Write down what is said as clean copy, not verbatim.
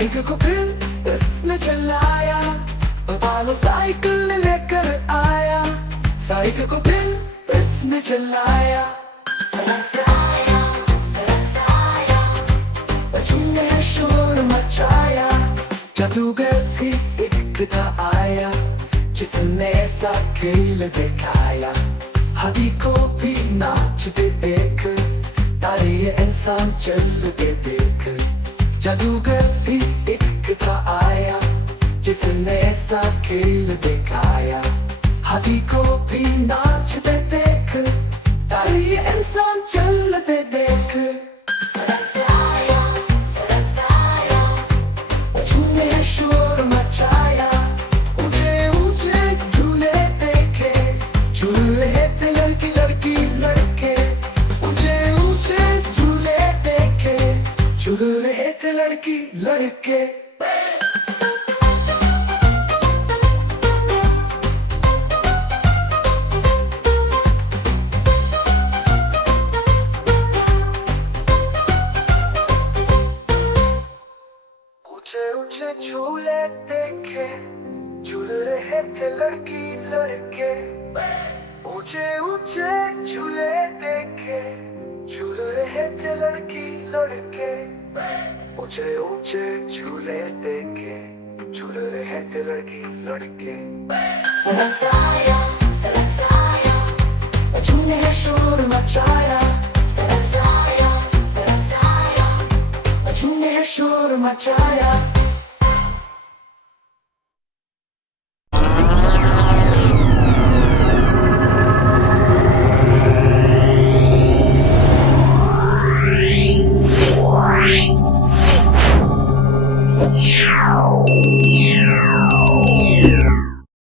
Cycle को फिर इसने चलाया, पापा साइकिल लेकर आया। साइकिल को फिर इसने चलाया, सड़क से आया, सड़क से आया। बच्चों ने शोर मचाया, जादूगर भी एक था आया, जिसने ऐसा खेल दिखाया। हाथी को भी नाचते देख, तारे ये इंसान चलते देख। जादूगर भी एक था आया, जिसने ऐसा खेल दिखाया। हाथी को भी नाचते देख, तारे ये इंसान चलते देख। सड़क से आया, सड़क से आया। बच्चों ने शोर मचाया, ऊंचे ऊंचे झूले देखे। झूले थे लड़की लड़की लड़के, ऊंचे ऊंचे झूले देखे। झूले थे लड़की लड़के। ऊंचे ऊंचे झूले देखे, झूल रहे थे लड़की लड़के। ऊंचे ऊंचे झूले देखे, झूल रहे थे लड़की लड़के। ऊंचे ऊंचे झूले देखे, झूल रहे थे लड़की लड़के। सड़क से आया, सड़क से आया। बच्चों ने शोर मचाया, सड़क से आया, सड़क से आया। बच्चों ने शोर मचाया। Yeah.